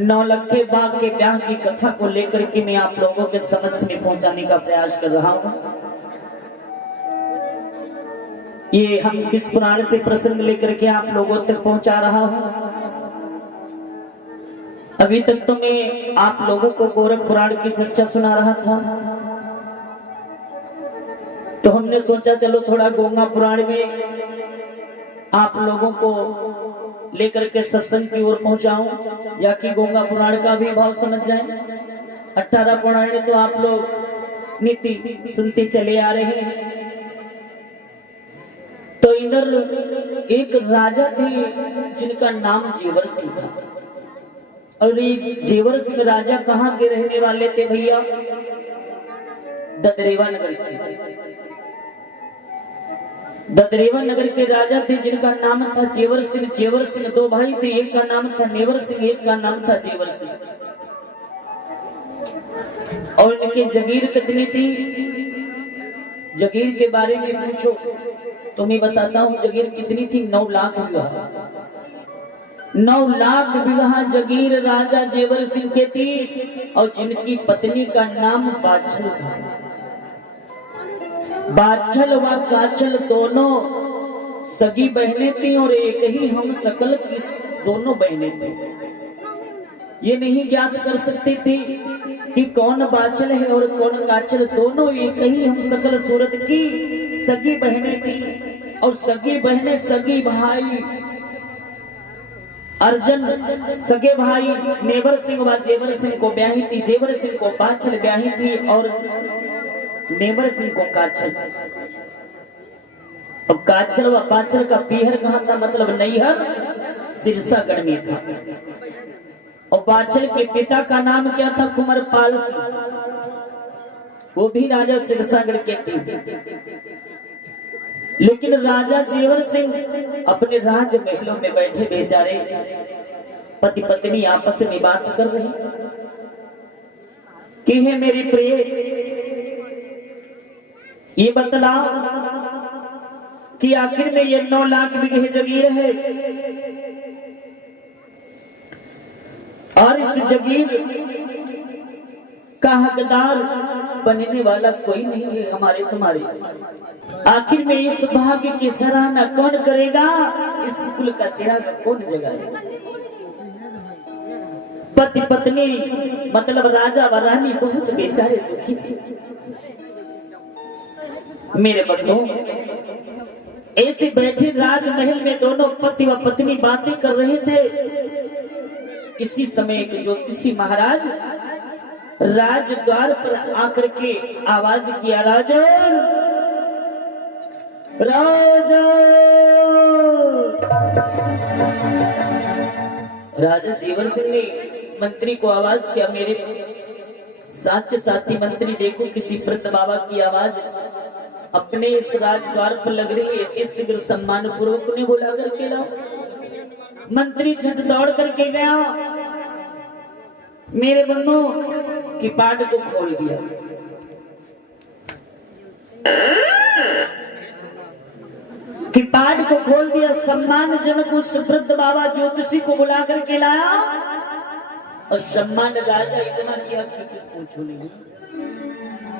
नौलखे बाग के ब्याह की कथा को लेकर के मैं आप लोगों के समक्ष में पहुंचाने का प्रयास कर रहा हूं। ये हम किस पुराण से प्रसंग लेकर के आप लोगों तक पहुंचा रहा हूं। अभी तक तो मैं आप लोगों को गोरख पुराण की चर्चा सुना रहा था, तो हमने सोचा चलो थोड़ा गोंगा पुराण में आप लोगों को लेकर के सत्संग की ओर पहुंचाऊं, जाकि गोंगा पुराण का भी भाव समझ जाएं। 18 पुराण तो आप लोग नीति सुनते चले आ रहे हैं। तो इधर एक राजा थे जिनका नाम जेवर सिंह था, और ये जेवर सिंह राजा कहाँ के रहने वाले थे भैया? ददरेवा नगर के। ददरेवा नगर के राजा थे जिनका नाम था जेवर सिंह। जेवर सिंह दो भाई थे, एक का नाम था नेवर सिंह, एक का नाम था जेवर सिंह। और इनकी जगीर कितनी थी? जगीर के बारे में पूछो तो मैं बताता हूं जगीर कितनी थी। 9 लाख बीघा। 9 लाख बीघा जगीर राजा जेवर सिंह के थी, और जिनकी पत्नी का नाम बाछल था। बाछल व काछल दोनों सगी बहनें थी, और एक ही हम सकल की दोनों बहनें थी। ये नहीं ज्ञात कर सकते थे कि कौन बाछल है और कौन काछल, दोनों एक ही हम सकल सूरत की सगी बहनें थी। और सगी बहनें सगी भाई अर्जन सगे भाई नेवर सिंह व जेवर सिंह को ब्याही थी। जेवर सिंह को बाछल ब्याही थी और नेवर सिंह को काछल। अब काछल व बाछल का पीहर कहाँ था? मतलब नैहर सिरसागढ़ में था। और बाछल के पिता का नाम क्या था? कुंवरपाल सिंह। वो भी राजा सिरसागढ़ के थे। लेकिन राजा जेवर सिंह अपने राज महलों में बैठे बेचारे पति पत्नी आपस में बात कर रहे कि है मेरी प्रिय, ये बतलाओ कि आखिर में ये 9 लाख बीघे जगीर है, और इस जगीर का हकदार बनने वाला कोई नहीं है हमारे तुम्हारे। आखिर में इस भाग्य की सराहना कौन करेगा? इस कुल का चिराग कौन जगाएगा? पति पत्नी मतलब राजा व रानी बहुत बेचारे दुखी थे। मेरे बंधु ऐसे बैठे राजमहल में दोनों पति व पत्नी बातें कर रहे थे। इसी समय एक ज्योतिषी महाराज राजद्वार पर आकर के आवाज किया, राजन राजा। राजा जेवर सिंह ने मंत्री को आवाज किया, मेरे साचे साथी मंत्री देखो किसी वृद्ध बाबा की आवाज अपने इस राजद्वार पर लग रही है, इस शीघ्र सम्मान पूर्वक उन्हें बुला करके लाओ। मंत्री झट दौड़ करके गया, मेरे बंधु किपाट को खोल दिया। किपाट को खोल दिया, सम्मानजनक उस वृद्ध बाबा ज्योतिषी को बुला करके लाया, और सम्मान राजा इतना किया कि कुछ पूछो नहीं।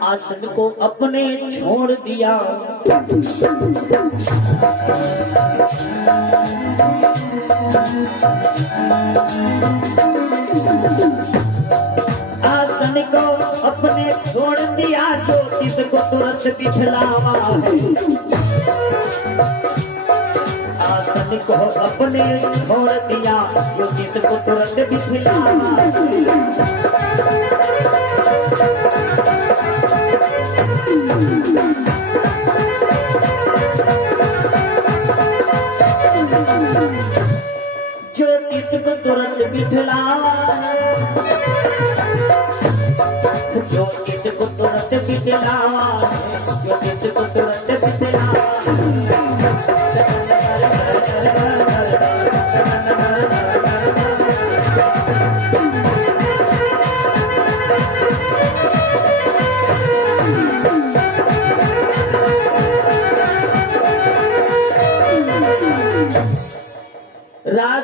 आसन को अपने छोड़ दिया, आसन को अपने छोड़ दिया, ज्योतिष को तुरंत बिछलावा है। आसन को अपने छोड़ दिया, ज्योतिष को तुरंत बिछलावा है। ज्योतिष को तुरंत बिठलावा, ज्योतिष को तुरंत बिठलावा, ज्योतिष को तुरंत बिठलावा।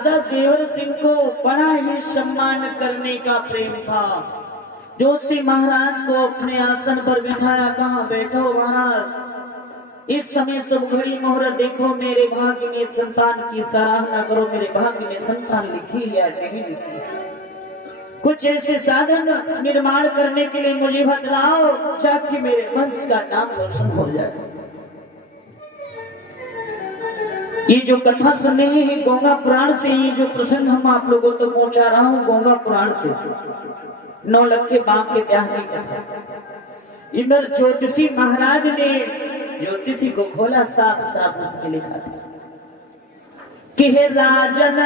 राजा जेवर सिंह को बड़ा ही सम्मान करने का प्रेम था। जोशी महाराज को अपने आसन पर बिठाया, कहा बैठो महाराज, इस समय सब घड़ी मोहर देखो, मेरे भाग्य में संतान की सराहना करो, मेरे भाग्य में संतान लिखी है या नहीं लिखी। कुछ ऐसे साधन निर्माण करने के लिए मुझे बतलाओ ताकि मेरे वंश का नाम रोशन हो जाए। ये जो कथा सुन रहे हैं गंगा पुराण से, ये जो प्रसंग हम आप लोगों तक पहुंचा रहा हूं गंगा पुराण से, नौलखे बाग के ब्याह की कथा। इधर ज्योतिषी महाराज ने ज्योतिषी को खोला, साफ साफ उसमें लिखा था कि हे राजन,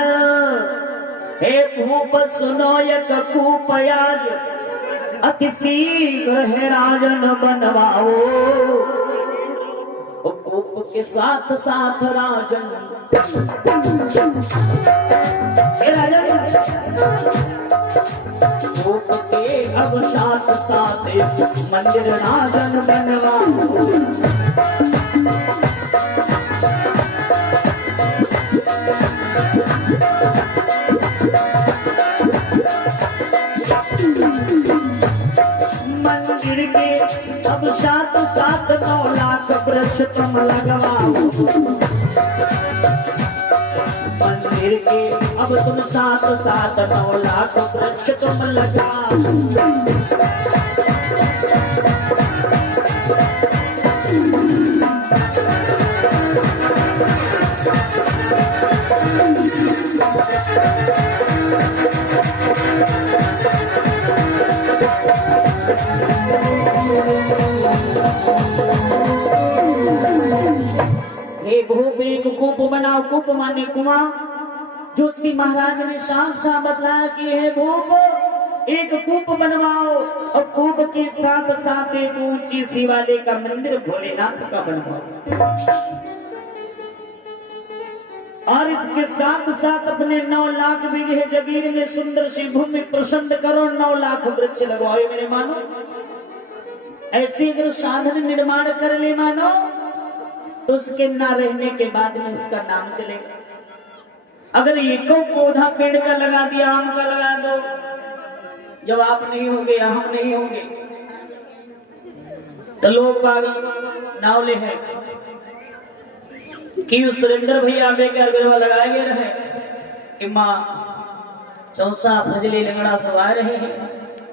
हे भूप सुनो यक कूपयाज, अति शीघ्र है राजन बनवाओ। कूप के साथ साथ राजन, हे राजन, कूप के अब साथ साथ मंदिर राजन बनवाओ। मंदिर के अब साथ साथ 9 लाख वृक्ष तुम लगवाओ। मंदिर के अब तुम साथ साथ 9 लाख वृक्ष तुम लगाओ। हे भूप एक कूप बनाओ, कूप माने कुआं। ज्योतिषी महाराज ने शाम शाम बतलाया कि हे भूप एक कूप बनवाओ और कूप के साथ साथ एक ऊंची शिवालय का मंदिर भोलेनाथ का बनवाओ, और इसके साथ साथ अपने 9 लाख बीघे जगीर में सुंदर सी भूमि प्रसन्न करो, 9 लाख वृक्ष लगवाओ। मेरे मानो ऐसे अगर साधन निर्माण कर ले मानो तो उसके ना रहने के बाद में उसका नाम चलेगा। अगर एको पौधा पेड़ का लगा दिया, आम का लगा दो, जब आप नहीं होंगे या हम नहीं होंगे तो लोग बाग नावले हैं कि सुरेंद्र भैया बेकार बेरवा लगाए गए रहे कि माँ चौसा फजली लंगड़ा सब आ रहे हैं,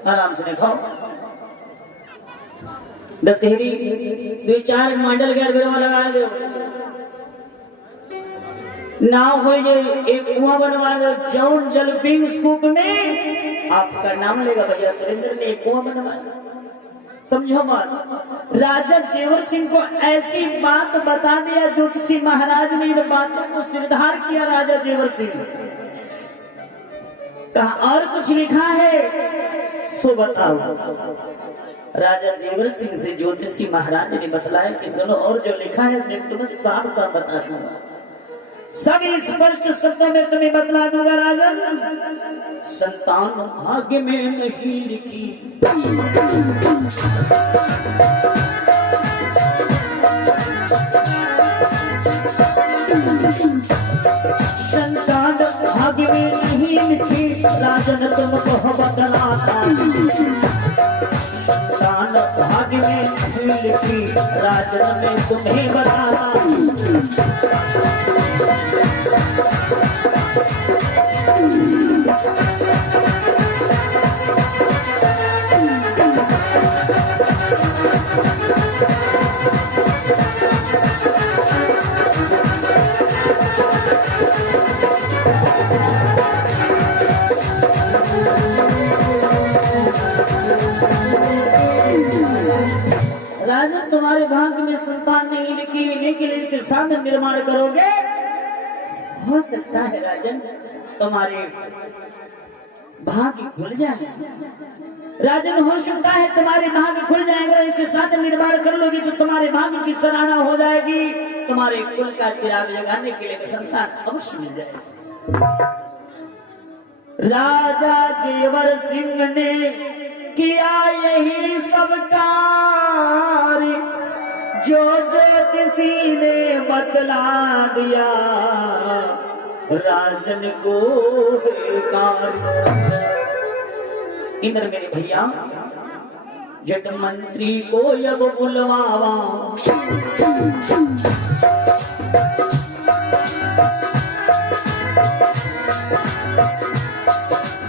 आराम से खाओ। दशहरी 2-4 मॉडल गैर बेरवा लगा दो, नाव हो जाए, एक कुआं बनवा दो, जौन जल पी उस कूप में आपका नाम लेगा। भैया सुरेंद्र ने एक कुआं बनवाया। समझो बात, राजा जेवर सिंह को ऐसी बात बता दिया ज्योतिषी महाराज ने, इन बातों को सिरधार किया राजा जेवर सिंह। कहा और कुछ लिखा है सो बताओ। राजा जेवर सिंह से ज्योतिषी महाराज ने बतलाया कि सुनो, और जो लिखा है मैं तुम्हें साफ साफ बता दूंगा, सब स्पष्ट शब्दों में तुम्हें बतला दूंगा। राजन, संतान भाग्य में नहीं लिखी, संतान भाग्य में नहीं लिखी, राजन तुमको बतलाता। संतान भाग्य में नहीं लिखी, राजन में तुम्हें बताता। राजन, तुम्हारे भाग्य में संतान नहीं लिखी, लेकिन इसे साधन निर्माण करोगे, हो सकता है राजन तुम्हारे भाग्य खुल जाए। राजन, हो सकता है तुम्हारे भाग्य खुल जाएगा, इसे साधन निर्माण कर लोगी तो तुम्हारे भाग्य की सराहना हो जाएगी, तुम्हारे कुल का चिराग जगाने के लिए संतान अवश्य मिल जाएगी। राजा जेवर सिंह ने किया यही सब कार्य जो ज्योतिषी ने बतला दिया। राजन को इंद्र मेरे भैया जट मंत्री को अब बुलवावा,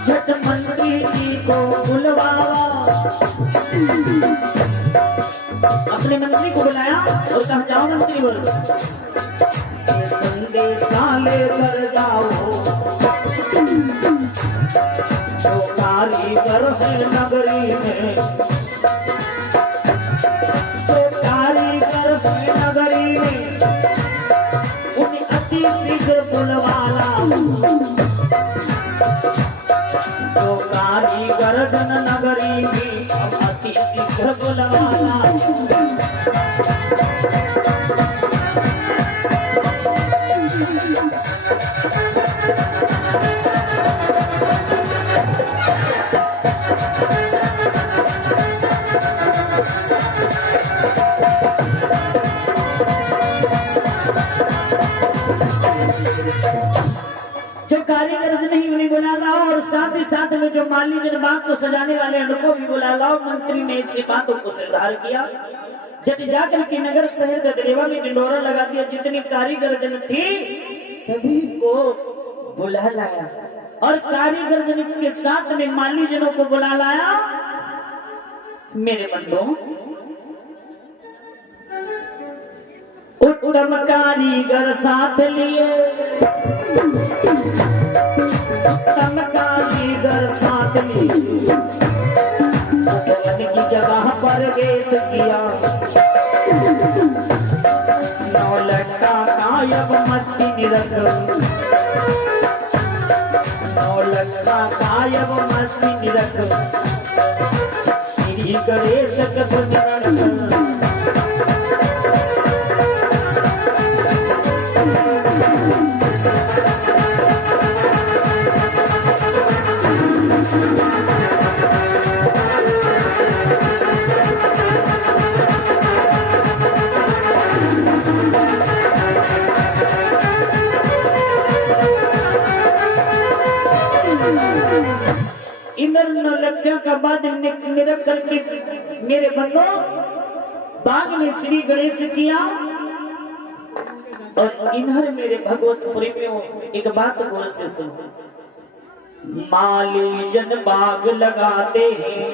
जट मंत्री जी को बुलवावा। अपने मंत्री को बुलाया और कहा जाओ मंत्री बोल संदेशा लेकर जाओ, जो कारीगर है नगरी में, जो कारीगर है नगरी में, उन्हें अति शीघ्र बुलवाना। जो कारीगर जन नगरी में अब अति शीघ्र बुलवाना। और साथ ही साथ में जो माली जन बाग को सजाने वाले उनको भी बुला लाओ। मंत्री ने इस बातों को सिरदार किया। जट जाकर के नगर शहर गदरेवा में ढिंडोरा लगा दिया। जितनी कारीगर जन थी सभी को बुला लाया और कारीगर जन के साथ में माली जनों को बुला लाया। मेरे बंधुओं, उत्तम कारीगर साथ लिए, उत्तम कारीगर साथ लिए, भवन की जगह पर वेश किया। नौलखा कायब मति निरख, नौलखा कायब मति निरख, श्री गणेश सुमिरन। का बाद निरख करके मेरे बंदो बाग में श्री गणेश किया। और इधर मेरे भगवत प्रेमियों एक बात गौर से सुनो। माली जन बाग लगाते हैं,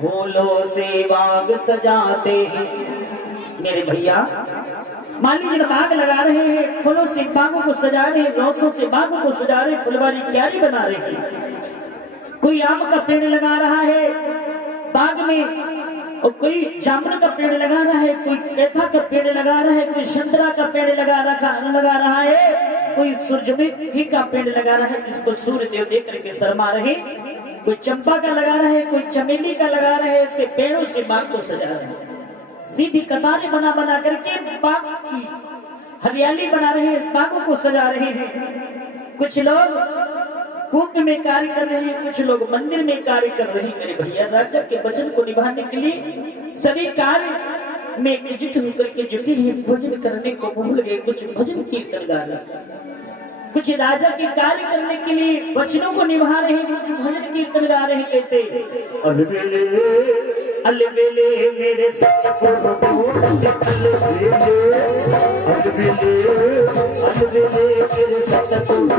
फूलों से बाग सजाते हैं। मेरे भैया माली जन बाग लगा रहे हैं, फूलों से बागों को सजा रहे हैं, रोसों से बागों को सजा रहे हैं, फुलवारी क्यारी बना रहे हैं। कोई आम का पेड़ लगा रहा है बाग में, और कोई जामुन का पेड़ लगा रहा है, कोई कैथा का पेड़ लगा रहा है, कोई संतरा का पेड़ लगा रहा है, कोई सूरजमुखी का पेड़ लगा रहा है जिसको सूर्य देव देख करके शर्मा रहे, कोई चंपा का लगा रहा है, कोई चमेली का लगा रहा है। ऐसे पेड़ों से बाग को सजा रहे हैं, सीधी कतारें बना बना करके बाग की हरियाली बना रहे हैं, बागों को सजा रहे हैं। कुछ लोग कुंभ में कार्य कर रहे हैं, कुछ लोग मंदिर में कार्य कर रहे हैं। मेरे भैया राजा के वचन को निभाने के लिए सभी कार्य में एकजुट होकर के जुटे हैं। भोजन करने को भूल गए, कुछ भजन कीर्तन गा रहे, कुछ राजा के कार्य करने के लिए वचनों को निभा रहे हैं, कुछ भजन कीर्तन गा रहे हैं। कैसे अलबेले अलबेले मेरे सतगुरु अलबेले अलबेले मेरे सतगुरु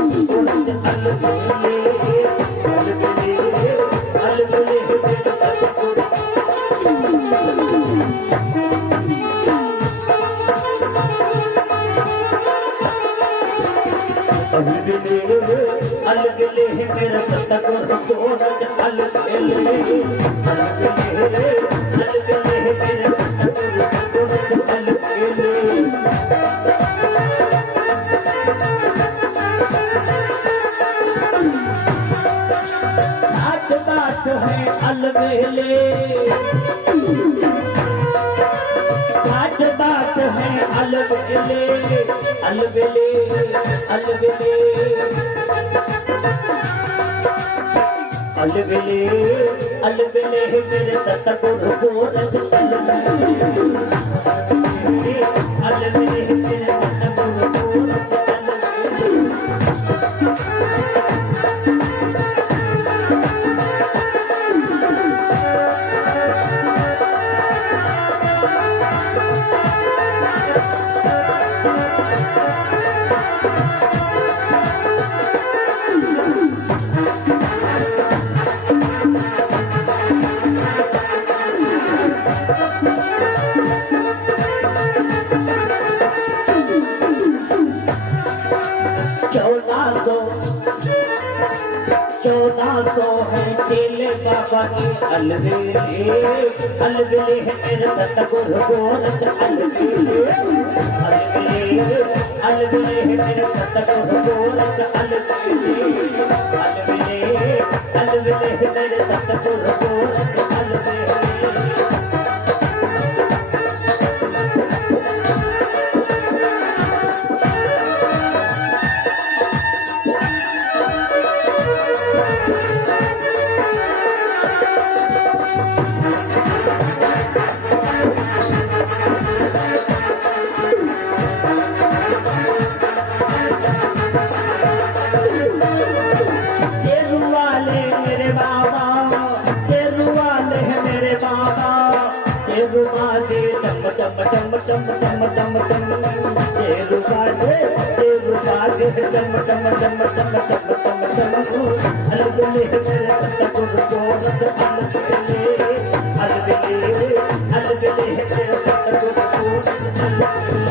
अलबेले मेरा सतगुरु को नच अलबेले अलबेले अलबेले मेरा सतगुरु को नच अलबेले। घाट बाट है अलबेले, घाट बाट है अलबेले अलबेले अलबेले अलबेले अलबेले मेरे सतगुरु को नच अलबेले अलबेले मेरे सतगुरु को नच अलबेले। हैं चेले बाबा के अलबेले अलबेले है मेरे सतगुरु गोरच अलबेले अलबेले अलबेले है मेरे सतगुरु गोरच अलबेले अलबेले अलबेले है मेरे सतगुरु गोरच अलबेले। टम टम टम टम टम ये रुबाजे टम टम टम टम टम टम टम अलबेले मेरे सतगुरु गोरच अलबेले अलबेले अलबेले मेरे सतगुरु गोरच अलबेले।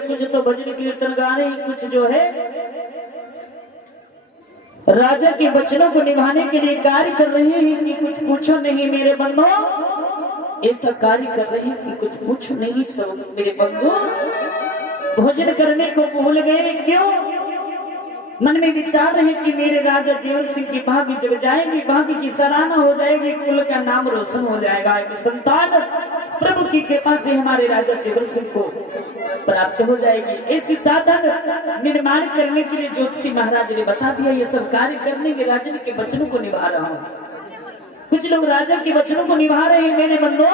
कुछ तो भजन कीर्तन गाने, कुछ जो है राजा के वचनों को निभाने के लिए कार्य कर रहे हैं कि कुछ पूछो नहीं मेरे बंधु, ऐसा कार्य कर रहे हैं कि कुछ पूछो नहीं सब मेरे बंधु। भोजन करने को भूल गए, क्यों? मन में विचार रहे कि मेरे राजा जेवर सिंह की भाग्य जग जाएगी, भाग्य की सराहना हो जाएगी, कुल का नाम रोशन हो जाएगा, एक संतान प्रभु की कृपा से हमारे राजा जेवर सिंह को प्राप्त हो जाएगी। ऐसी साधन निर्माण करने के लिए ज्योतिषी महाराज ने बता दिया, ये सब कार्य करने के राजा के वचनों को निभा रहा हूँ। कुछ लोग राजा के वचनों को निभा रहे हैं मेरे बंधु,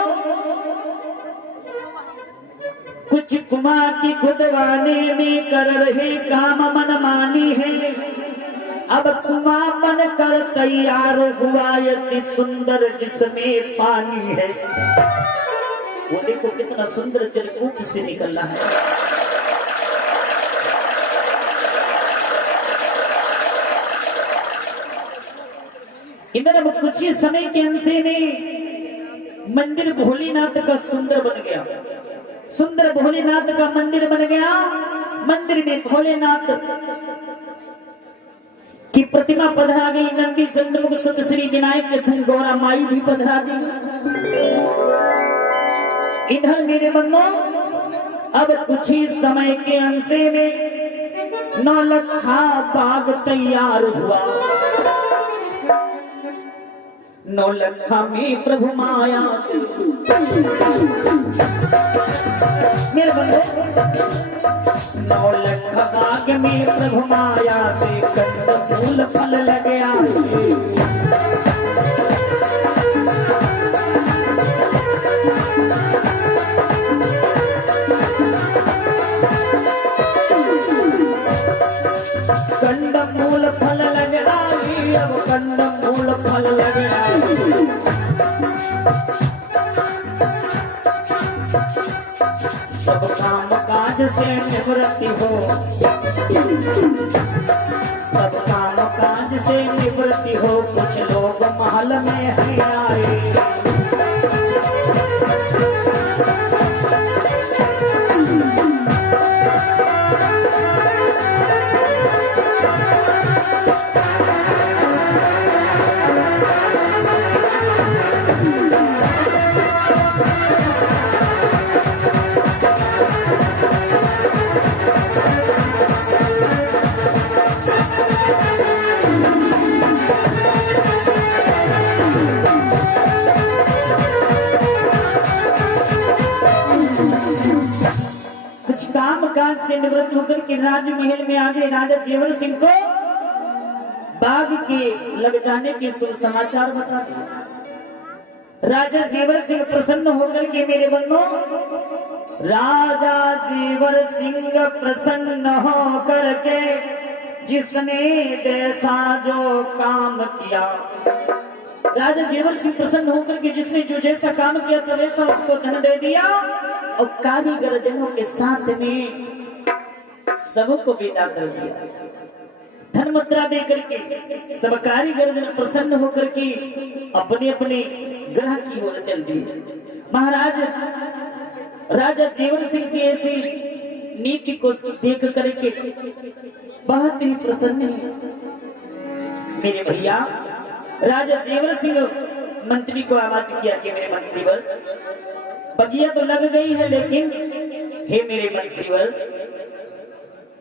कुछ कुमार की खुदवाने में कर रहे काम मनमानी है। अब कुआं बन कर तैयार हुआ यति सुंदर जिसमें पानी है। वो देखो कितना सुंदर जलकूप से निकल रहा है। इधर अब कुछ ही समय के अंशे में मंदिर भोलेनाथ का सुंदर बन गया, सुंदर भोलेनाथ का मंदिर बन गया। मंदिर में भोलेनाथ की प्रतिमा पधरा गई, नंदी संतमुख सत श्री विनायक के संग गौरा माई भी पधरा दी। इधर मेरे बंधु अब कुछ ही समय के अंशे में 9 लखा बाग तैयार हुआ। 9 लखा में प्रभु माया से मेरे बंधु 9 लखा बाग में प्रभु माया से कंदमूल फल लग आए। कंदमूल फल लग आई, अब कंदमूल फल लग आई। सब काम काज से निवृत्ति हो, सब काम काज से निवृत्ति हो। कुछ लोग महल में है आए, काम काज से निवृत्त होकर के राजमहल में आ गए। राजा जेवर सिंह को बाघ के लग जाने के शुभ समाचार बता दिए। राजा जेवर सिंह प्रसन्न होकर के मेरे बंधु, राजा जेवर सिंह प्रसन्न होकर के जिसने जैसा जो काम किया, राजा जेवर सिंह प्रसन्न होकर के जिसने जो जैसा काम किया था वैसा उसको धन दे दिया और कारीगर जनों के साथ में सबको विदा कर दिया। धन मुद्रा दे करके सब कारीगर जन प्रसन्न होकर के अपने अपने ग्रह की ओर चल दिए। महाराज राजा जेवर सिंह की ऐसी नीति को देख करके बहुत ही प्रसन्न है। मेरे भैया राजा जेवर सिंह मंत्री को आवाज किया कि मेरे मंत्रीवर, बगिया तो लग गई है लेकिन हे मेरे मंत्रीवर,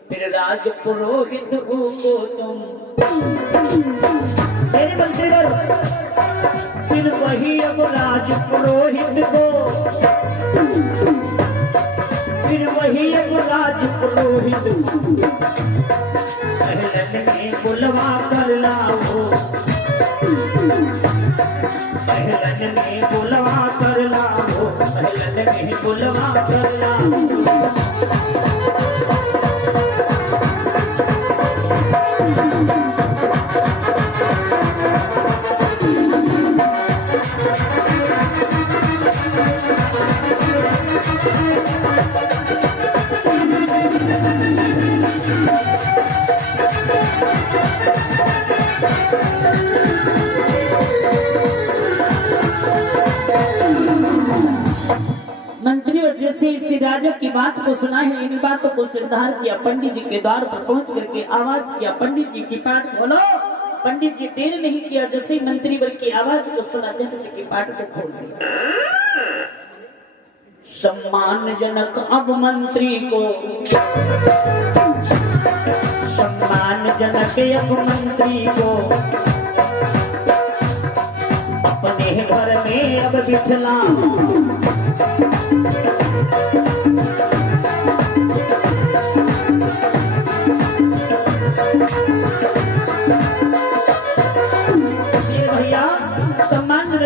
फिर राज पुरोहित को तुम, मेरे मंत्रीवर, फिर वही अब राज पुरोहित को, फिर वही अब राज पुरोहित पहलन में बुलवा कर लाओ, पहलन में बुलवा कर लाओ, पहलन में बुलवा कर लाओ। मंत्री और जैसे इसी राजा की बात को सुना है, इन बातों को सिरधार किया, पंडित जी के द्वार पर पहुंच करके आवाज किया, पंडित जी की पाट खोलो। पंडित जी देर नहीं किया, जैसे मंत्री वर्ग की आवाज को सुना जब से की पाट को खोल दिया। सम्मानजनक अब मंत्री को, सम्मानजनक अब मंत्री को अपने घर में अब बिठला,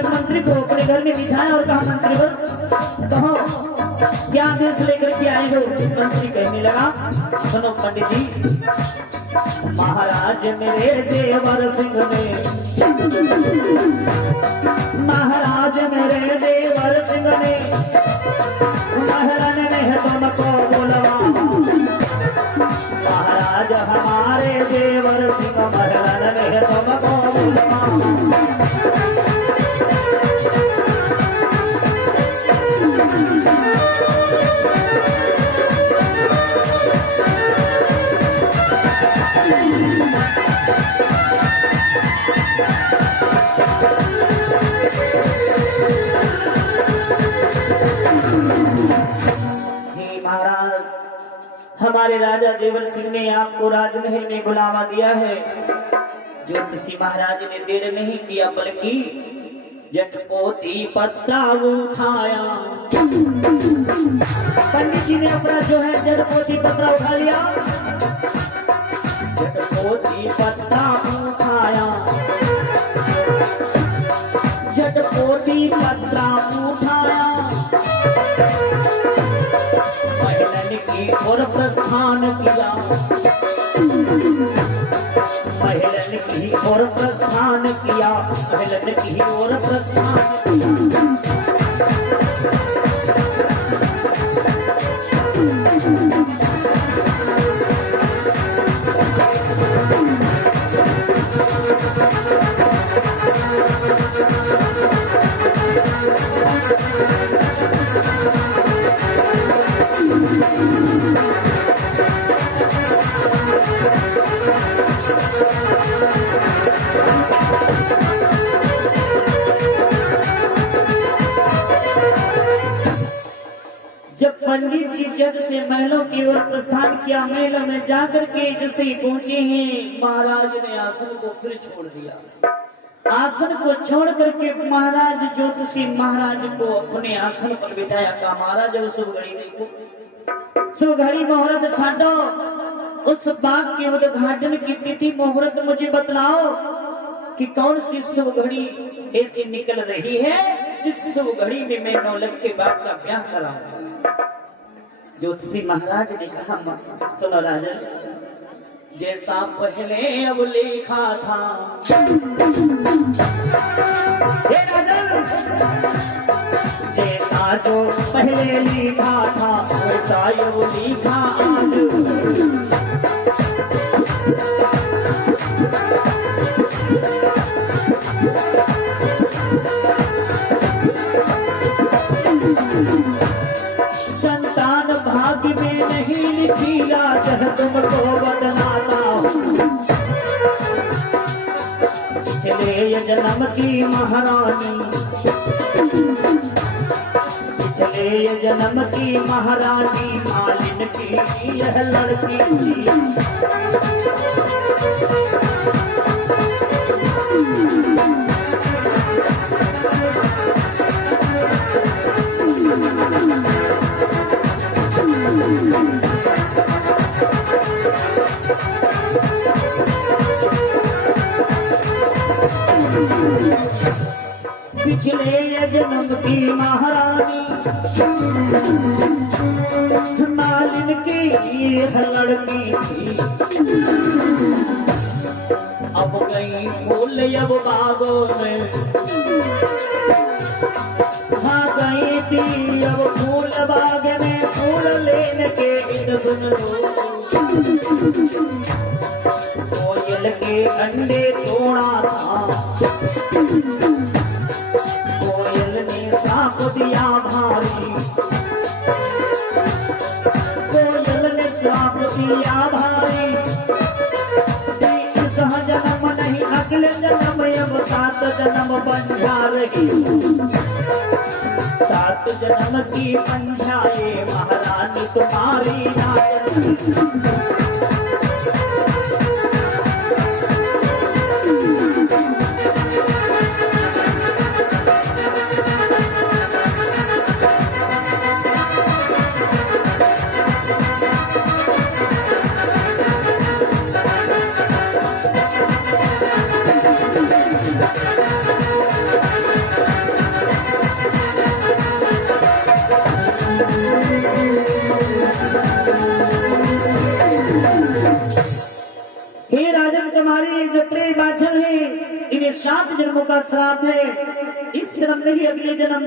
मंत्री को अपने घर में बिठाया और कहा मंत्रीवर कहो क्या आदेश लेकर के आए हो। मंत्री कहने लगा सुनो पंडित जी, महाराज मेरे जेवर सिंह ने, महाराज मेरे जेवर सिंह ने महलन ने तुमको बुलवा, महाराज हमारे जेवर सिंह महलन ने तुमको बुलवा। हमारे राजा जेवर सिंह ने आपको राजमहल में बुलावा दिया है। ज्योतिषी महाराज ने देर नहीं किया बल्कि जटपोती पत्ता उठाया। पंडित जी ने अपना जो है जटपोती पत्ता उठा लिया, जटपोती पत्ता उठाया, जटपोती पत्ता उठाया, और प्रस्थान किया, महलन की और प्रस्थान किया, महलन की और प्रस्थान किया। जब पंडित जी जब से महलों की ओर प्रस्थान किया, महलों में जाकर के जैसे ही पहुंचे हैं, महाराज ने आसन को फिर छोड़ दिया। आसन को छोड़ करके महाराज ज्योतिषी महाराज को अपने आसन पर बिठाया। कहा महाराज अब शुभ घड़ी देखो, सो घड़ी मुहूर्त छाटो, उस बाग के उद्घाटन की तिथि मुहूर्त मुझे बतलाओ कि कौन सी शुभ घड़ी ऐसी निकल रही है जिस शुभ घड़ी में मैं नौलख के बाग का ब्याह कराऊंगा। ज्योतिषी महाराज ने कहा, सुनो राजन, जैसा पहले अब लिखा था, हे राजन, जैसा जो पहले लिखा था वैसा यो लिखा आज। संतान भाग्य में नहीं लिखी आज तुमको बदनाता हूँ। पिछले जन्म की महारानी, पिछले जन्म की महारानी मालिन की यह लड़की थी। पिछले जन्म की महारानी मालिन की यह लड़की थी। अब गई फूल अब बागों में, हाँ गई थी अब फूल बाग में, फूल लेने के इत सुन लो। कोयल के अंडे तोड़ा था, कोयल ने साप दिया भारी, कोयल ने साप दिया भारी। इस जन्म नहीं अगले जन्म अब 7 जन्म बन जा रही, 7 जन्म की पंचाए महारानी तुम्हारी नायक। हे राजन, तुम्हारी जितने बाछल है इन्हें 7 जन्मों का श्राप है। इस जन्म नहीं अगले जन्म,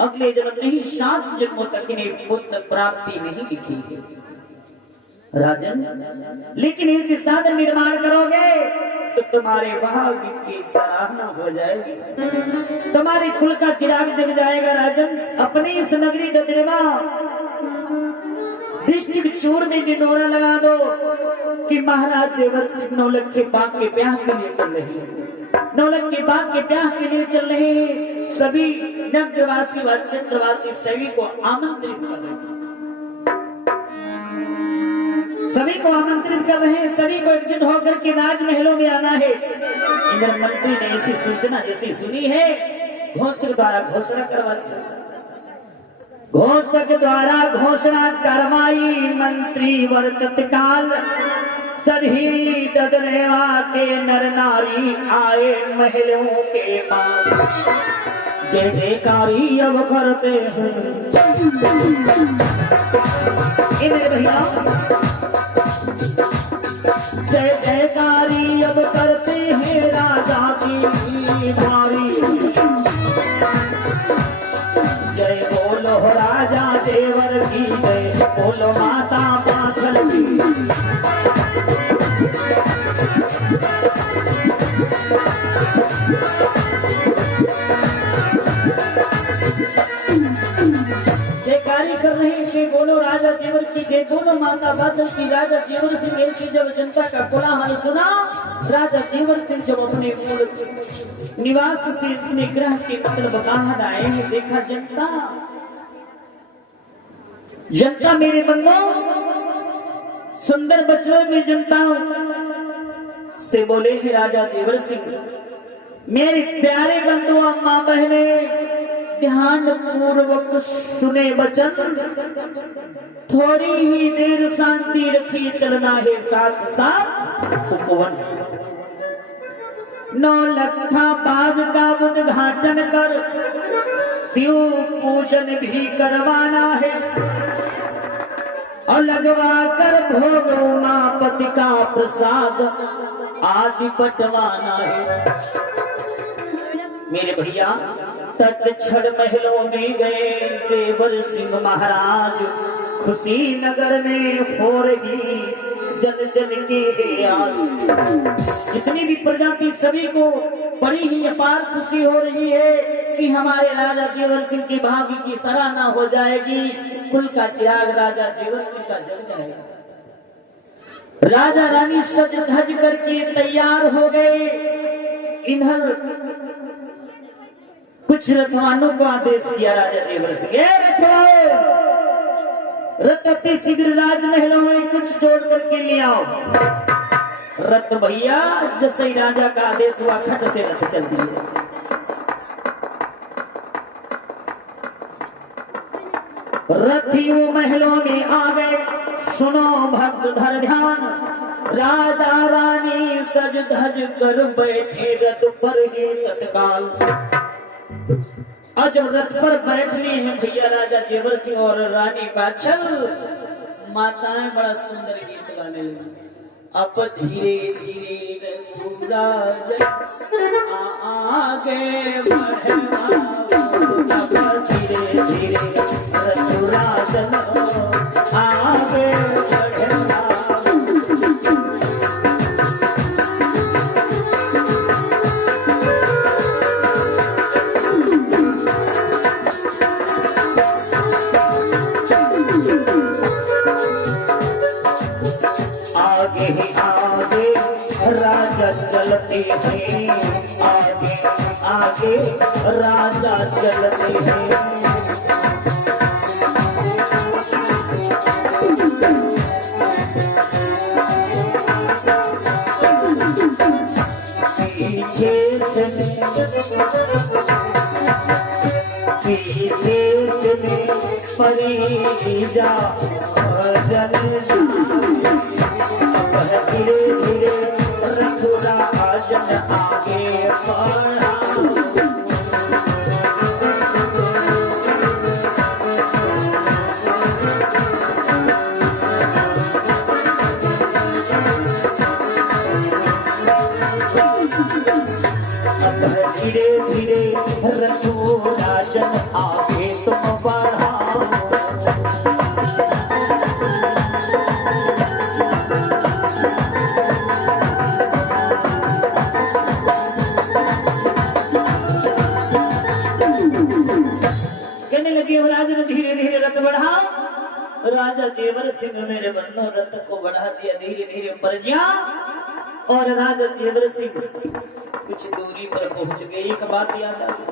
अगले जन्म नहीं 7 जन्मों तक इन्हें पुत्र प्राप्ति नहीं लिखी है राजन। लेकिन इस साधन निर्माण करोगे तो तुम्हारे भाग्य की सराहना हो जाएगी, तुम्हारे कुल का चिराग जग जाएगा राजन। अपनी इस नगरी ददरेवा डिस्ट्रिक्ट चूर में डिंडोरा लगा दो कि महाराज जेवर सिंह नौलख के बाग के ब्याह के लिए चल रहे हैं, नौलख के बाग के ब्याह के लिए चल रहे हैं। सभी नगरवासी व क्षेत्रवासी सभी को आमंत्रित कर रहे हैं, सभी को आमंत्रित कर रहे हैं, सभी को एकजुट होकर के राजमहलों में आना है। इंद्र मंत्री ने ऐसी सूचना जैसी सुनी है, घोषक द्वारा घोषणा करवा दी, घोषक द्वारा घोषणा करवाई। मंत्री वर तत्काल सभी ददरेवा के नर नारी आए महलों के पास, जय जयकारी अब करते हैं। मेरे भैया जय जयकारी अब करते हैं राजा की बारी, जय बोलो राजा जेवर की, जय बोलो माता पाछल की। जयकारी कर रहे हैं, जय बोलो राजा जेवर की, जय बोलो माता पाछल की। राजा जेवर सिंह ऐसी जब जनता का कोलाहल सुना, राजा जेवर सिंह जब अपने मूल निवास से अपने ग्रह के मतलब बाहर आए हैं, देखा जनता मेरे बंदों, सुंदर बच्चों में जनता से बोले हैं राजा जेवर सिंह, मेरे प्यारे बंधु अम्मा बहने, ध्यान पूर्वक सुने वचन, थोड़ी ही देर शांति रखिए, चलना है साथ साथ उपवन। 9 लखा बाग का उद्घाटन कर शिव पूजन भी करवाना है, और लगवा कर भोग उमापति का प्रसाद आदि बंटवाना है। मेरे भैया तत्क्षण महलों में गए जेवर सिंह महाराज, खुशी नगर में हो रही जन जन की हाल। जितनी भी प्रजाति सभी को बड़ी ही अपार खुशी हो रही है कि हमारे राजा जेवर सिंह के भाग्य की सराहना हो जाएगी, कुल का चिराग राजा जेवर सिंह का जल जाएगा। राजा रानी सज धज करके तैयार हो गए। इधर कुछ रथवानों को आदेश किया राजा जेवर सिंह, रथ अति शीघ्र राजमहलों में कुछ जोड़ करके ले आओ। रथ भैया जैसे ही राजा का आदेश हुआ, खट से रथ चल दिए। रथियों महलों में आ गए। सुनो भक्त धर ध्यान, राजा रानी सज धज कर बैठे रथ पर ही तत्काल। और जब रथ पर बैठने हैं भैया राजा जेवर सिंह और रानी बाछल, माताएं बड़ा सुंदर गीत गाने लगी। अब धीरे धीरे रघुराज आगे बढ़ा, अब धीरे धीरे रघुराज आगे बढ़ा। चलते हैं आगे आगे राजा चलते हैं। पीछे से परिजा जल धीरे धीरे रघुराजन आगे बढ़ा। धीरे धीरे रघुराजन आगे तुम बढ़ाओ। धीरे धीरे रथ बढ़ा। राजा जेवर सिंह मेरे बंधु रथ को बढ़ा दिया धीरे धीरे परजिया, और राजा जेवर सिंह कुछ दूरी पर पहुंच गए। एक बात याद आ गई,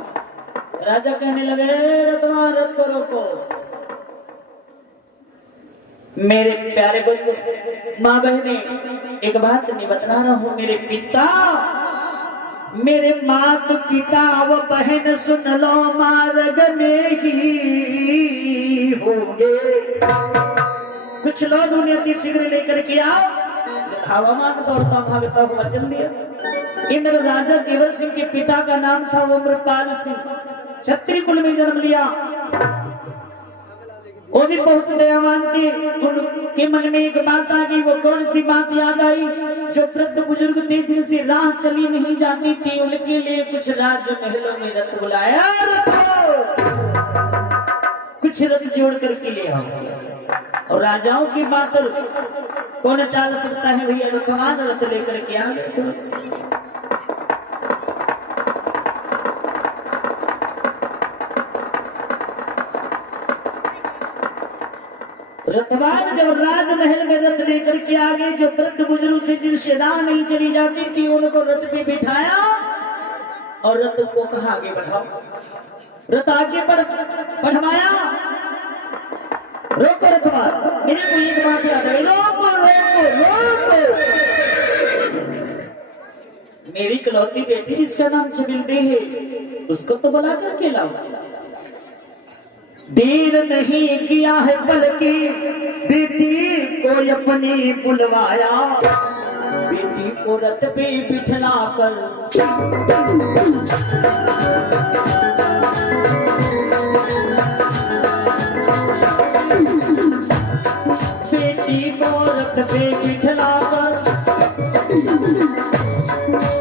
राजा कहने लगे रथवा रथ को रोको। मेरे प्यारे बंधु माँ बहने, एक बात मैं बता रहा हूँ, मेरे पिता मेरे मात पिता व बहन सुन लो, मार्ग में ही होंगे। कुछ लोग उन्हें अति शीघ्र लेकर के आओ। हवामान दौड़ता भागता हुआ वचन दिया। इंद्र राजा जेवर सिंह के पिता का नाम था उम्रपाल सिंह, क्षत्रिय कुल में जन्म लिया। वो भी बहुत दयावान थे। उनके मन में एक बात आ गई। वो कौन सी बात याद आई? जो वृद्ध बुजुर्ग थे जिनसे राह चली नहीं जाती थी, उनके लिए कुछ राजमहलों में रथ बुलाया। कुछ रथ जोड़ करके ले आओ। और राजाओं की बात कौन टाल सकता है भैया? रथवान रथ लेकर के आ गए। तो रथवान जब राजमहल में रथ लेकर के आ गए, जो वृद्ध बुजुर्ग थे जिनसे राह नहीं चली जाती थी, उनको रथ पे बिठाया और रथ को कहा आगे बढ़ाओ। रथ आगे बढ़वाया। रोको रथवान, मेरे को एक बात याद है, रोको रोको रोको। मेरी इकलौती बेटी जिसका नाम छबिलदे है, उसको तो बुला करके लाओ। देर नहीं किया है बल्कि बेटी को अपनी बुलवाया, बेटी को रथ पे बिठला कर बेटी को रथ पे बिठला कर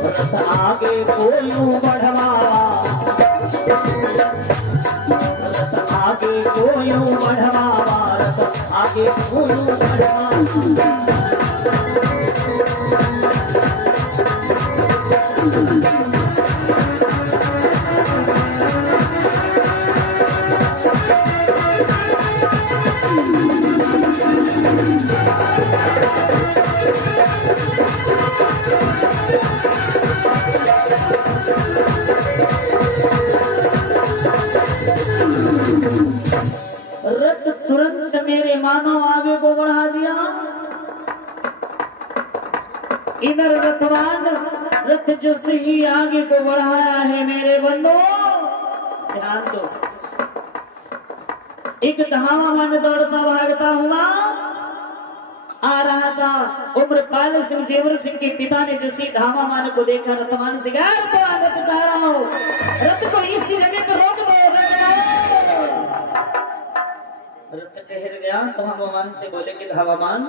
रथ आगे को यूं बढ़वाया, आगे को यूं बढ़ावा, आगे को यूं बढ़ावा। रथ तुरंत मेरे मानो आगे को बढ़ा दिया। इधर रथवान रथ जो से ही आगे को बढ़ाया है मेरे बंदो, ध्यान दो। एक धावा मन दौड़ता भागता हुआ आ रहा था। उम्रपाल सिंह जेवर सिंह के पिता ने जैसे धावा मान को देखा, रथवान से कहा रथ कह रहा हो, रथ को इसी जगह पर रोक दो। रथ ठहर गया। धावामान से बोले कि धावामान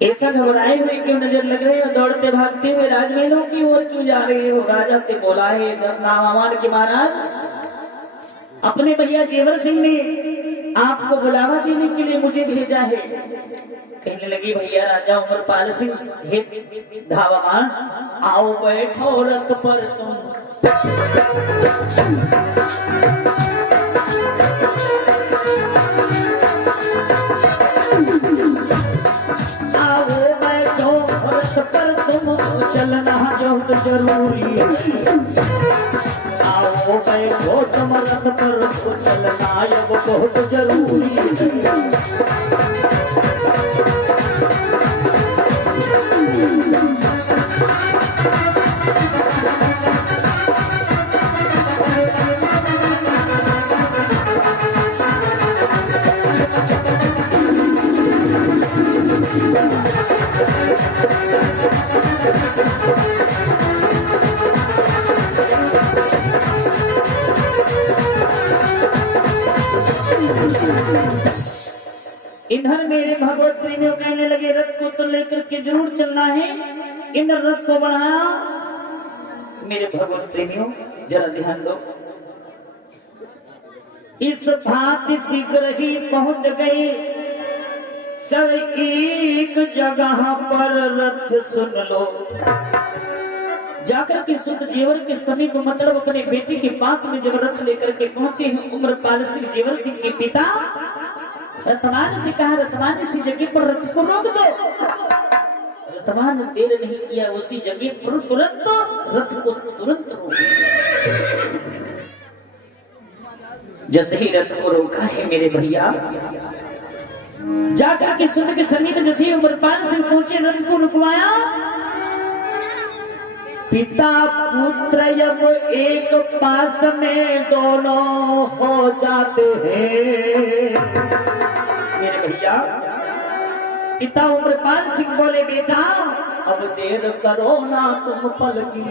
ऐसा घबराए हुए क्यों नजर लग रहे हो, दौड़ते भागते हुए राजमहलों की ओर क्यों जा रहे हो। राजा से बोला है धावामान कि महाराज अपने भैया जेवर सिंह ने आपको बुलावा देने के लिए मुझे भेजा है। कहने लगी भैया राजा उम्रपाल सिंह, हे धावामान आओ बैठो रथ पर तुम। आओ बैठो रथ पर तुम, चलना बहुत जरूरी है। आओ बैठो तुम रथ पर, चलना अब बहुत जरूरी है। इधर मेरे भगवत प्रेमियों कहने लगे रथ को तो लेकर के जरूर चलना है। इधर रथ को बढ़ाया। मेरे भगवत प्रेमियों जरा ध्यान दो। इस भांति शीघ्र ही पहुंच गए सब एक जगह पर। रथ सुन लो। जाकर के सुत जेवर के समीप मतलब अपने बेटे के पास में जब रथ लेकर के पहुंचे हैं उम्रपाल सिंह जेवर सिंह के पिता, रथवान से कहा रथवान इसी जगह पर रथ को रोक दो। रथवान देर नहीं किया, उसी जगह पर तुरंत रथ को तुरंत रोक दिया। जैसे ही रथ को रोका है मेरे भैया, जाकर के सुत के समीप जैसे ही उम्रपाल सिंह पहुंचे रथ को रुकवाया। पिता पुत्र जब एक पास में दोनों हो जाते हैं। मेरे भैया पिता उम्रपाल सिंह बोले बेटा अब देर करो ना तुम पलकी।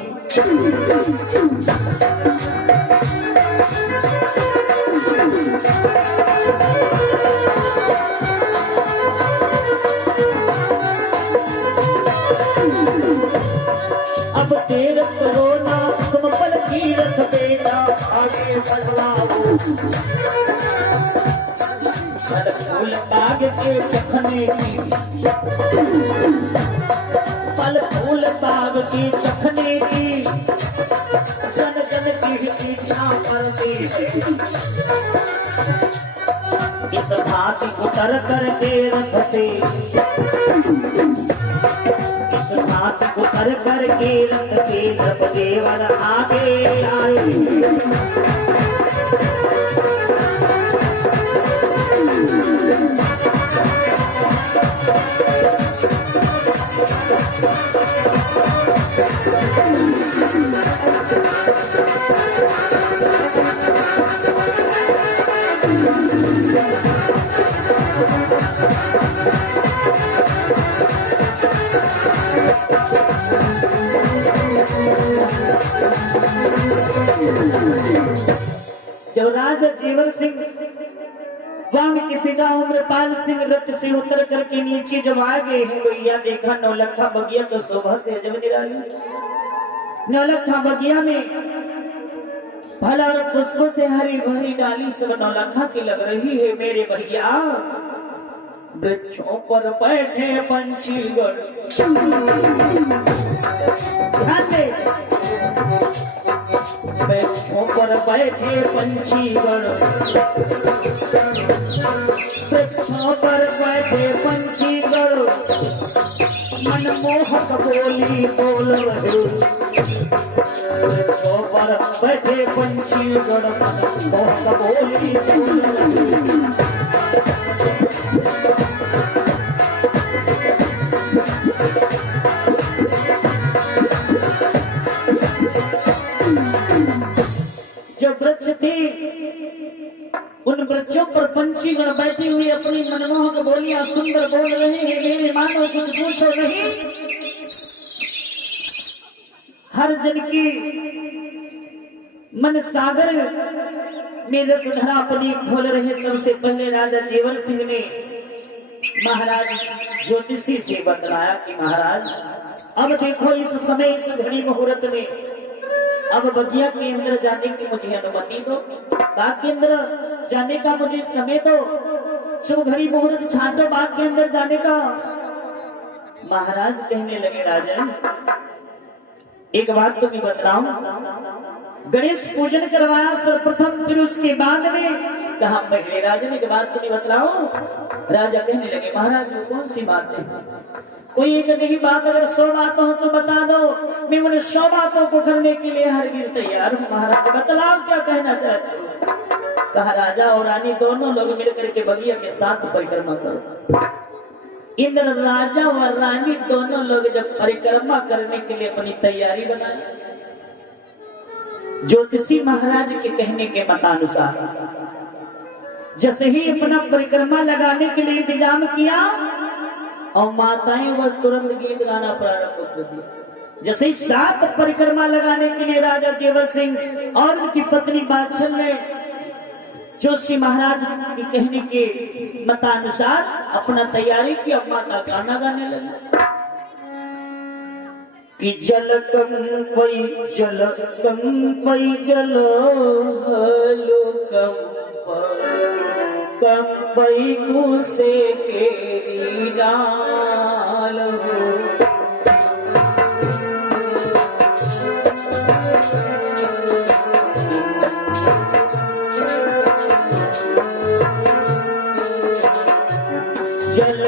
अब देर करो ना तुम पलकी, रथ बेटा आगे बढ़ाओ। फूल बाग के चखने की, फल फूल बाग के चखने की जन जन की इच्छा करती है। इस भांति उतर करके रथ से, इस भांति उतर करके रथ से जब जेवर आगे आए। जब राजा जेवर सिंह वाम के पिता उम्रपाल सिंह रथ से उतर करके नीचे जब आ गए हैं भैया देखा नौलखा बगिया तो शोभा से अजब निराली। नौलखा बगिया में फल और पुष्प से हरी भरी डाली सब नौलखा की लग रही है मेरे भैया। वृक्षों पर बैठे पंछीगण वृक्षों पर बैठे पंछीगण वृक्षों पर बैठे पंछीगण मनमोहक बोली बोल रहे। वृक्षों पर बैठे पंछीगण मनमोहक बोली बोल रहे। जो वृक्ष थे उन वृक्षों पर पंछीगण बैठी हुई अपनी मनमोहक बोलियां सुंदर बोल रहे हैं। मेरे मानो कुछ पूछो नहीं, हर जन की मन सागर में रसधारा अपनी खोल रहे। सबसे पहले राजा जेवर सिंह ने महाराज ज्योतिषी से बतलाया कि महाराज अब देखो इस समय इस घड़ी मुहूर्त में अब बगिया के अंदर जाने की मुझे अनुमति दो, बाग के अंदर जाने का मुझे समय दो, शुभ घड़ी मुहूर्त छाटो बाग के अंदर जाने का। महाराज कहने लगे राजन एक बात तुम्हें बतलाऊं, गणेश पूजन करवाया सर्वप्रथम, फिर उसके बाद में कहा पहले राजन एक बात तुम्हें बतलाओ। राजा कहने लगे महाराज वो कौन सी बात है? कोई एक नहीं बात, अगर 100 बातें हो तो बता दो, मैं उन 100 बातों को करने के लिए हरगिज तैयार हूँ। महाराज बतलाओ क्या कहना चाहते हो? कहा राजा और रानी दोनों लोग मिलकर के बगिया के साथ परिक्रमा करो। इंद्र राजा और रानी दोनों लोग जब परिक्रमा करने के लिए अपनी तैयारी बनाए, ज्योतिषी महाराज के कहने के मतानुसार जैसे ही अपना परिक्रमा लगाने के लिए इंतजाम किया और माताएं बस तुरंत गीत गाना प्रारंभ कर दिया। जैसे ही 7 परिक्रमा लगाने के लिए राजा जेवर सिंह और उनकी पत्नी बादशाह ने जोशी महाराज के कहने के मतानुसार अपना तैयारी की, अब माता गाना गाने लगी कि जल कंपई जल हलो कंपई कुसे केरी डाल हो। जल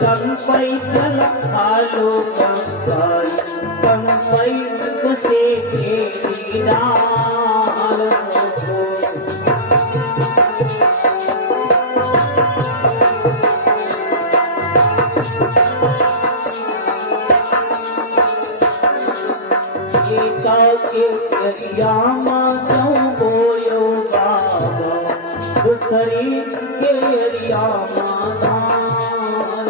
कंपई जल आलो कंपई कुसे केरी डाल हो। यामा जाऊं बोयो बाबा दूसरी के यामा दान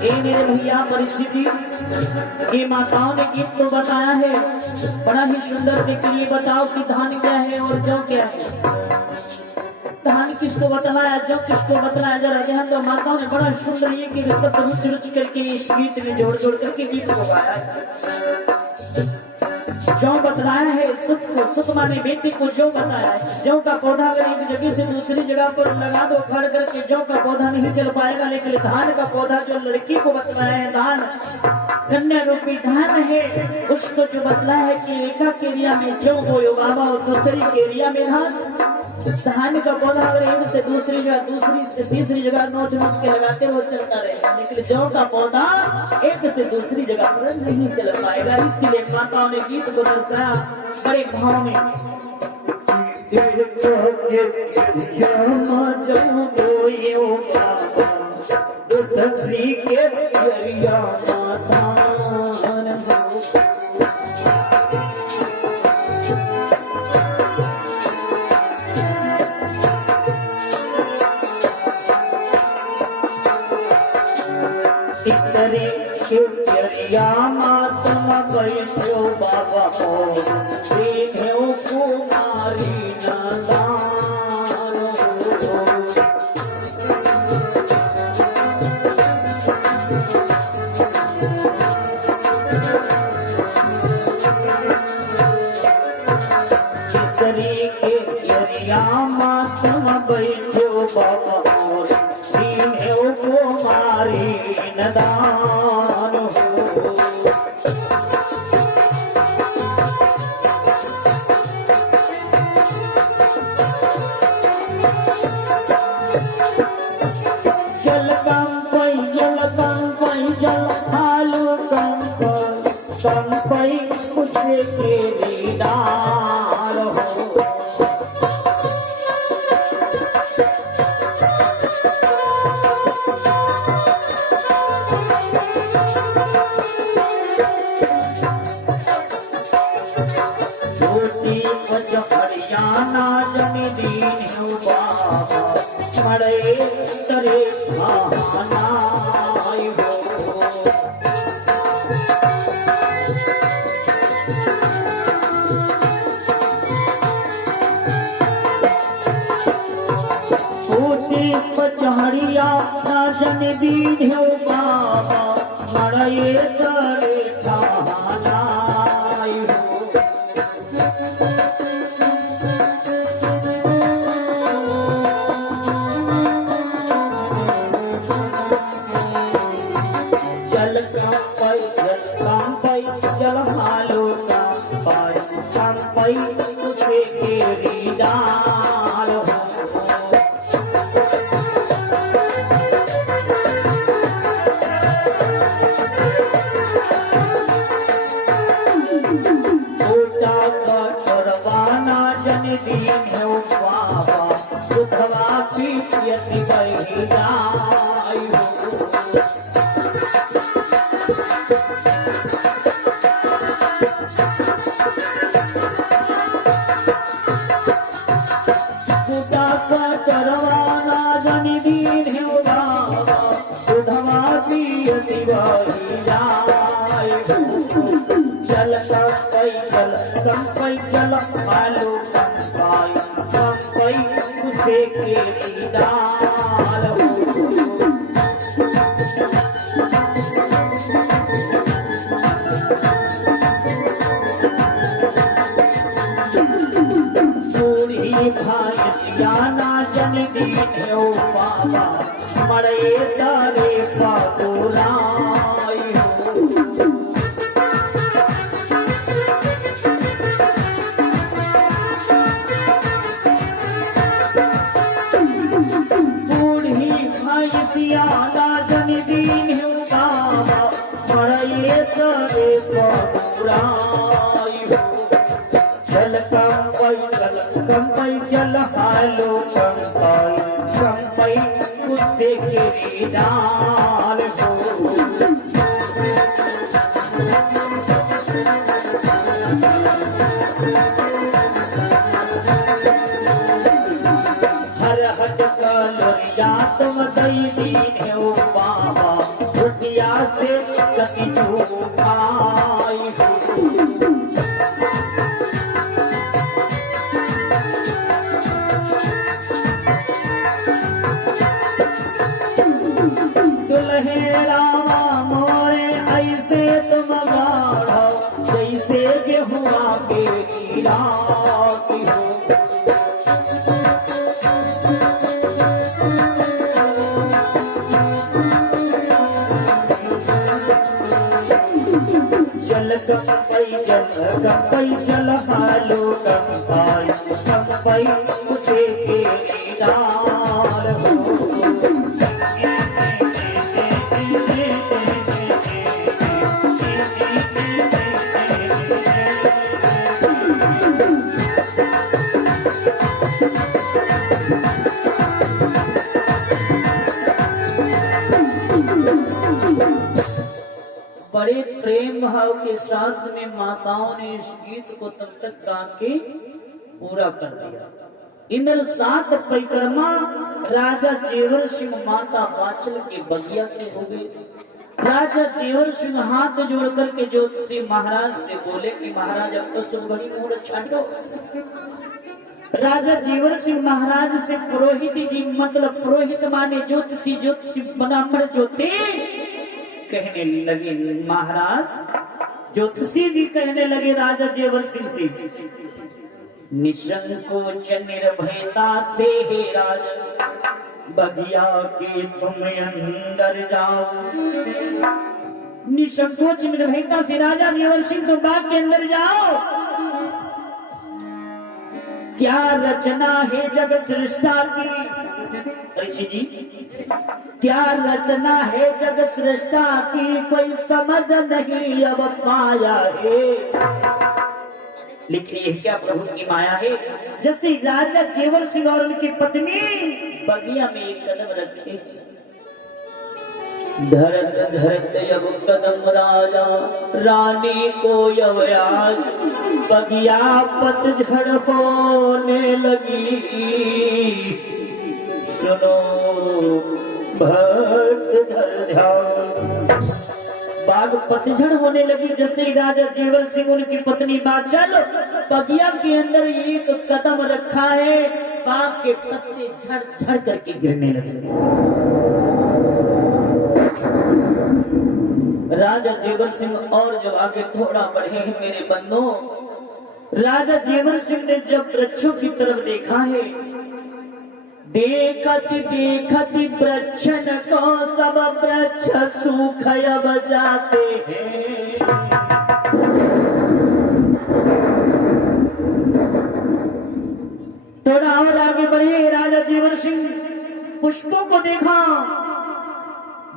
मेरे भैया परिस्थिति ये माताओं ने गीत तो बताया है, बड़ा ही सुंदर के लिए बताओ कि धान क्या है और जौ क्या है। धान किसको बतलाया, जौ किसको बतलाया, जरा ध्यान दो। माताओं ने बड़ा सुंदर ये कि सब रुच रुच करके इस गीत में जोड़ जोड़ करके गीत को गाया है। जौ बतलाया है सुत को, सुत माने बेटी को जौ बताया है। जौ का पौधा अगर एक जगह से दूसरी जगह पर लगा दो खड़ करके जौ का पौधा नहीं चल पाएगा, लेकिन धान का पौधा जो लड़की को बतलाया है, धान कन्या रूपी धान है, उसको जो बतलाया है कि एका के एरिया में जौ बोयो बाबा और दूसरी के एरिया में धान का पौधा अगर एक से दूसरी जगह, दूसरी से तीसरी जगह नोच नोच के लगाते वो चलता रहेगा, लेकिन जौ का पौधा एक से दूसरी जगह पर नहीं चल पाएगा। इसीलिए माताओं ने गीत को दर्शाया बड़े भाव में। सत्री के पियरिया मातान हो इसरे के पियरिया मातम बैठो बाबा हो देखेओ कुमारी नदान हो मातम बैठो बाबा और दीनेओ कुमारी नदान हो जल कंपई जल हालू कंपई उसे के दीदार हो हरियाणा जन दीन बाबा मरे तरे खानाई हो ऊटी पचहरिया ना जन दीन बाबा मरे तरे खानाई हो जल हालो कंपई उसे केरी डाल हो करवाना जन दीन हो बाबा बुधवा पीछयति बही जाई हो करवाना जन दीन हो बाबा बुधवा पीछयति बही जाई हो चल कंपई चल आलू कंपई उसे केरी डाल हो बूढ़ी भाई सियाना जन दीन हो बाबा मरे तारे पागुराई हो सियाना जन दीन हो बाबा मरे तरे पागुराई हो चल कंपई चल हालो कंपई उसे केरी डाल हो हर हट कलोरिया तुम दई दीन हो बाबा रुटिया से कति चूकाई हो रामा मोरे ऐसे तुम बाढ़ो जैसे गेहुआ के गिरासी हो चल कंपई चल हालो कंपई उसे के डाल हो बड़े प्रेम भाव के साथ में माताओं ने इस गीत को तब तक गा के पूरा कर दिया। इधर 7 परिक्रमा राजा जेवर सिंह माता बाचल के बगिया के हो गए। राजा जेवर सिंह हाथ जोड़ करके ज्योतिषी महाराज से बोले कि महाराज अब तो शुभ घड़ी मुहूर्त छाटो। राजा जेवर सिंह महाराज से पुरोहित जी, मतलब पुरोहित माने ज्योतिषी, ज्योतिषी ब्राह्मण ज्योति कहने लगे। महाराज ज्योतिषी जी कहने लगे राजा जेवर सिंह से, निसंकोच निर्भयता से हे राजन बगिया के तुम अंदर जाओ। निसंकोच निर्भयता से राजा जेवर सिंह तुम बाग के अंदर जाओ। क्या रचना है जग सृष्टा की, ऋषि जी क्या रचना है जग सृष्टा की, कोई समझ नहीं अब पाया है। लेकिन यह क्या प्रभु की माया है। जैसे राजा जेवर सिंह और उनकी पत्नी बगिया में एक कदम रखे, धरत धरत अब कदम राजा रानी को यवयाज, बगिया पतझड़ होने लगी, सुनो भक्त धर ध्यान। बाग पतझड़ होने लगी। जैसे ही राजा जेवर सिंह उनकी पत्नी बाचल बगिया के अंदर एक कदम रखा है, बाग के पत्ते झड़ झड़ करके गिरने लगे। राजा जेवर सिंह और जब आगे थोड़ा बढ़े हैं मेरे बंधुओं, राजा जेवर सिंह ने जब वृक्षों की तरफ देखा है, देखत देखत वृक्षन को सब वृक्ष सूख जाते हैं। थोड़ा और आगे बढ़े, राजा जेवर सिंह पुष्पों को देखा,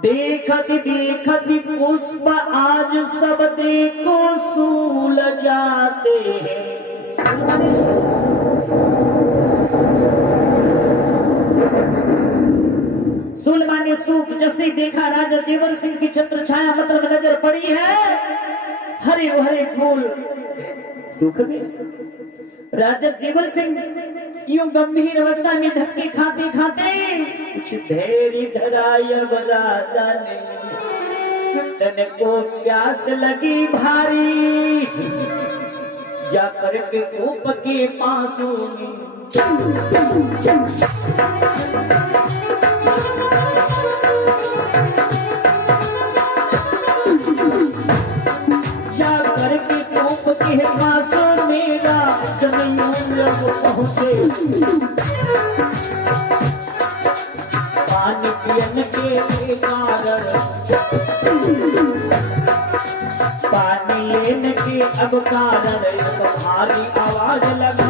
देखत देखत पुष्प आज सब देखो सूल जाते हैं। सूल माने सूख। जैसे ही देखा राजा जेवर सिंह की छत्र छाया मतलब नजर पड़ी है, हरे हरे फूल सूख गए। राजा जेवर सिंह यूं गंभीर अवस्था में धक्के खाते खाते कुछ धैर्य धराय राजा ने, तन को प्यास लगी भारी, जाकर के कूप के पासों में जाकर के कूप के पासों में पहुंचे, पानी पियन के कारण, पानी लेने के अब कारण भारी आवाज लगा।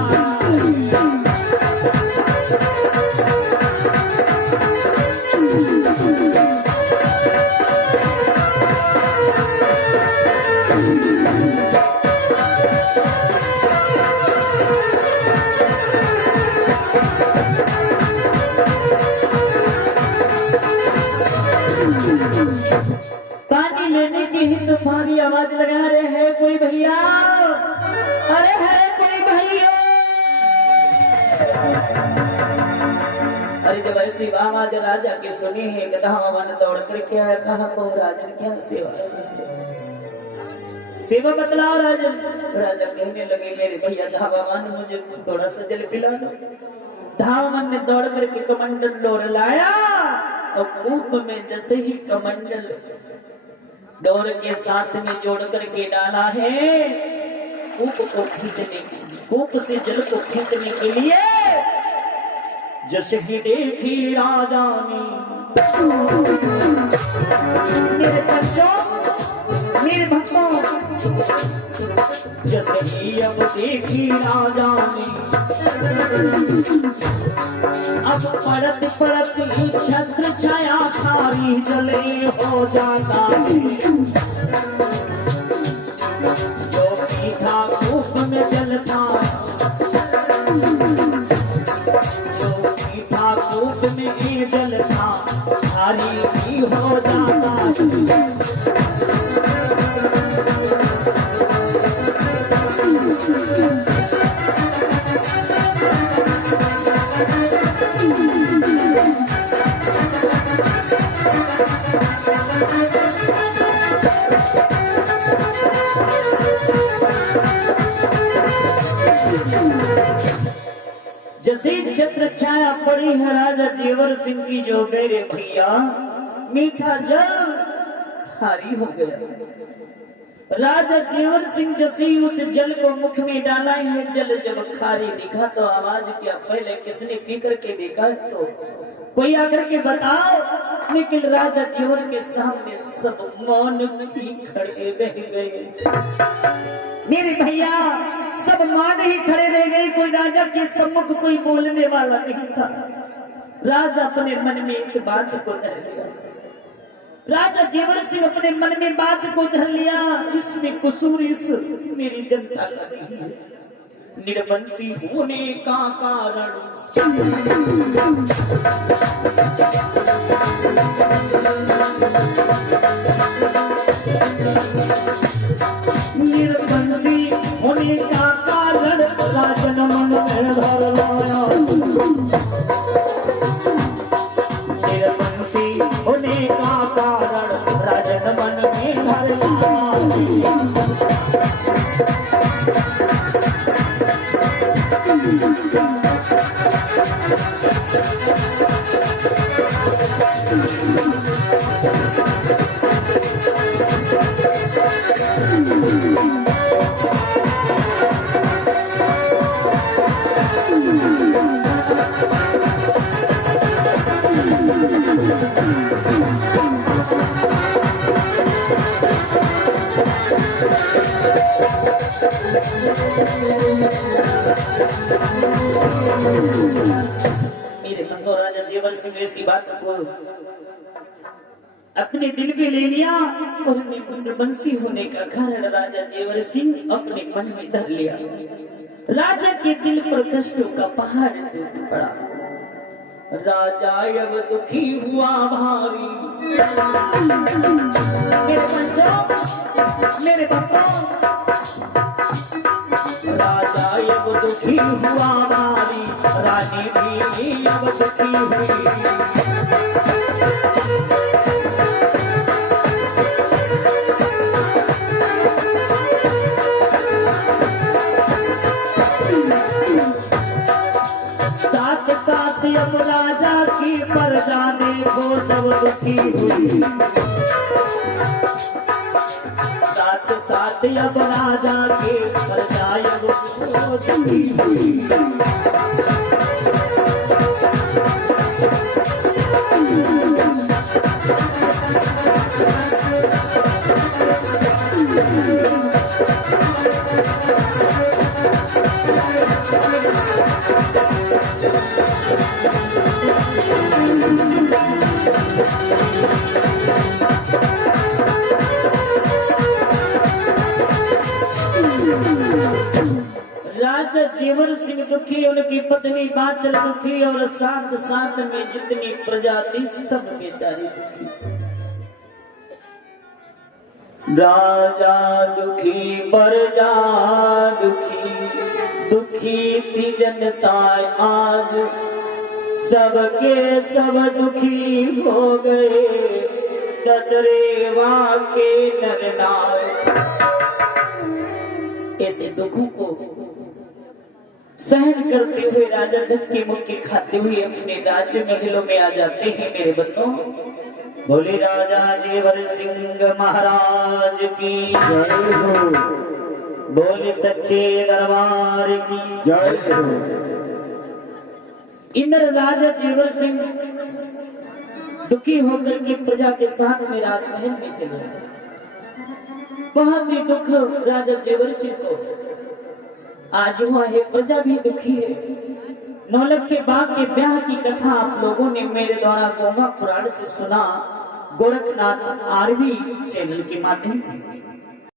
पानी लेने की ही तो भारी आवाज लगा रहे हैं कोई भैया, अरे है कोई भैया। अरे जब ऐसी आवाज राजा की सुनी है, गधावन दौड़ करके आया, कहा को राजन क्या सेवा है मुझसे, सेवा बतलाओ राजन। राजा कहने लगे मेरे भैया धावावन मुझे थोड़ा सा जल पिला दो। धावावन ने दौड़ करके कमंडल डोर लाया और कूप में जैसे ही कमंडल डोर के साथ में जोड़ करके डाला है, कूप को खींचने की, कूप से जल को खींचने के लिए जैसे ही देखी राजा ने, मेरे बच्चों मेरे भक्तों, जैसे ही अब देखी राजा ने, अब पड़त पड़त छत्र छाया खारी जले हो जाता है। जो मीठा कूप में जल था, जो मीठा कूप में जल था, खारी भी हो जाता है। छत्र छाया पड़ी है राजा जेवर सिंह की, जो मेरे भैया मीठा जल खारी हो गया। राजा जेवर सिंह जैसे ही उस जल को मुख में डाला है, जल जब खारी दिखा तो आवाज क्या, पहले किसने पी करके देखा तो कोई आकर के बताओ। लेकिन राजा जेवर के सामने सब मौन ही खड़े रह गए। मेरे भैया सब मौन ही खड़े रह गए, कोई राजा के सम्मुख कोई बोलने वाला नहीं था। राजा अपने मन में इस बात को धर लिया, राजा जेवर सिंह अपने मन में बात को धर लिया, इसमें कसूर इस मेरी जनता का नहीं है। निर्वंशी होने का कारण निर्वंशी होने का कारण राजन मन में धर लाया। निर्वंशी होने का कारण राजन मन में धर लाया। मेरे बंधु राजा जेवर सिंह ऐसी बात को अपने दिल पे ले लिया और निर्वंशी होने का कारण राजा जेवर सिंह अपने मन में धर लिया। राजा के दिल पर कष्टों का पहाड़ टूट पड़ा। राजा अब दुखी हुआ भारी। मेरे बच्चों, मेरे बच्चों, राजा अब दुखी हुआ भारी, रानी भी अब दुखी हुई। साथ साथ अब राजा की प्रजा देखो सब दुखी हुई। साथ साथ अब राजा के प्रजा अब दुखी हुई। राजा जेवर सिंह दुखी, उनकी पत्नी बाचल दुखी और साथ साथ में जितनी प्रजा थी सब बेचारी दुखी। राजा दुखी प्रजा दुखी, दुखी थी जनता आज, सबके सब दुखी हो गए। ददरेवा के नर नार ऐसे दुखों को सहन करते हुए राजा धक्के मुक्के खाते हुए अपने राज्य महलों में आ जाते हैं। मेरे बंधुओं, बोले राजा जेवर सिंह महाराज की जय हो, बोले सच्चे दरबार की जय हो। इंद्र राजा जेवर सिंह दुखी होकर के प्रजा के साथ में राजमहल में चले गए। बहुत ही दुख राजा जेवर सिंह को आज हुआ है, प्रजा भी दुखी है। नौलख के बाग के ब्याह की कथा आप लोगों ने मेरे द्वारा गोमा पुराण से सुना, गोरखनाथ आरवी चैनल के माध्यम से।